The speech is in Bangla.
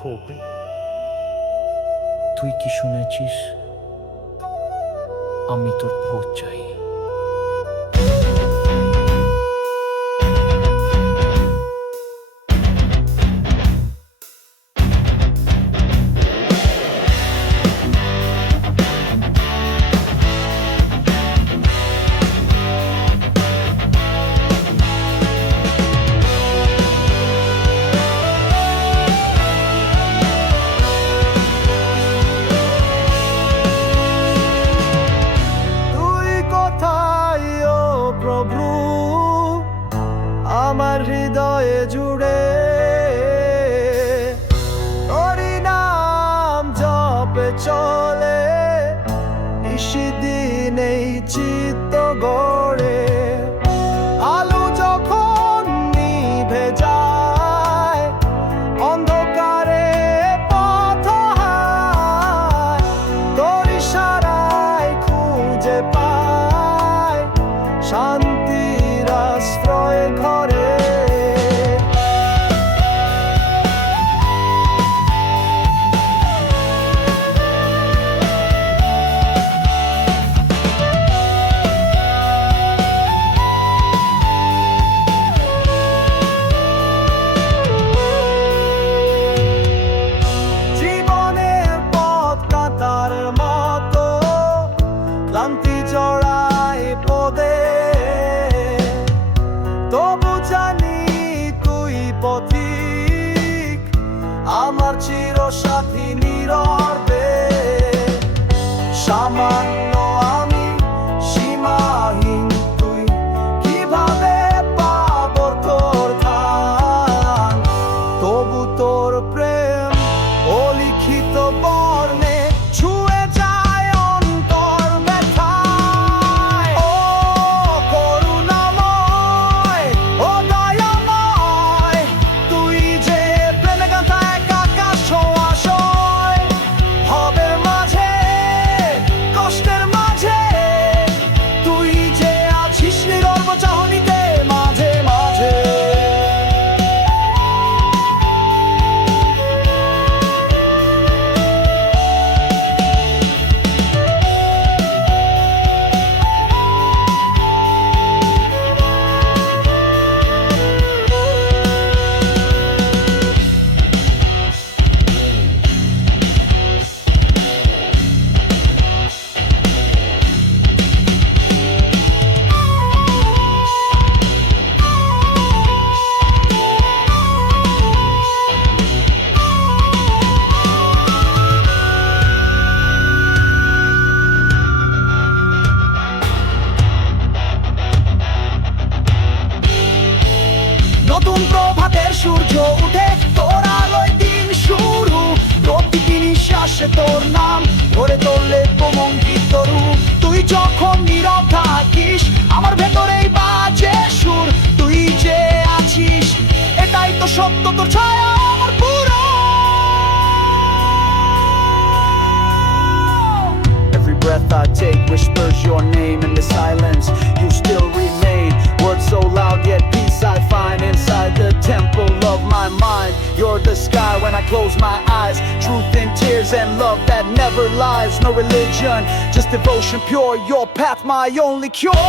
খোপে তুই কি শুনেছিস? আমি তোর ভোট চাই। আমার হৃদয়ে জুড়ে তোরি নাম জপে চলে নিশিদিন এই চিত্ত গড়ে। আলো যখন নিভে যায় অন্ধকারে পথ হারায়, তোর ইশারায় খুঁজে পায় শান্তির আশ্রয় ঘরে। জীবনের পথ কাঁটার মতো ক্লান্তি জড়ায় পদে, তবু জানি তুই পথিক আমার চিরসাথী নীরবে। সামান্য আমি সীমাহীন, তুই কিভাবে পাবো তোর ধান? তবু তোর প্রেম অলিখিত বর্ণে ছুঁয়ে যায় অন্তর ব্যথায়। ও করুণাময়, ও দয়াময়, তুই যে প্রেমে গাথা এক আকাশ ছোঁয়াশয়। ভবের মাঝে কষ্টের মাঝে তুই যে আছিস নীরব চাহনিতে মাঝে মাঝে। নতুন প্রভাতের সূর্য উঠে, তোর আলোয় দিন শুরু। প্রতিটি নিঃশ্বাসে তোর নাম ধরে তোলে প্রমঙ্কিত রূপ। তুই যখন নীরব থাকিস আমার ভেতরেই বাজে সুর। তুই যে আছিস এটাই তো সত্য, তোর ছায়া আমার পুরো। Every breath I take whispers your name in the silence. You still remain. Words so loud yet peace I find inside the temple of my mind. You're the sky when I close my eyes. Truth in tears and love that never lies. No religion, just devotion pure. Your path my only cure.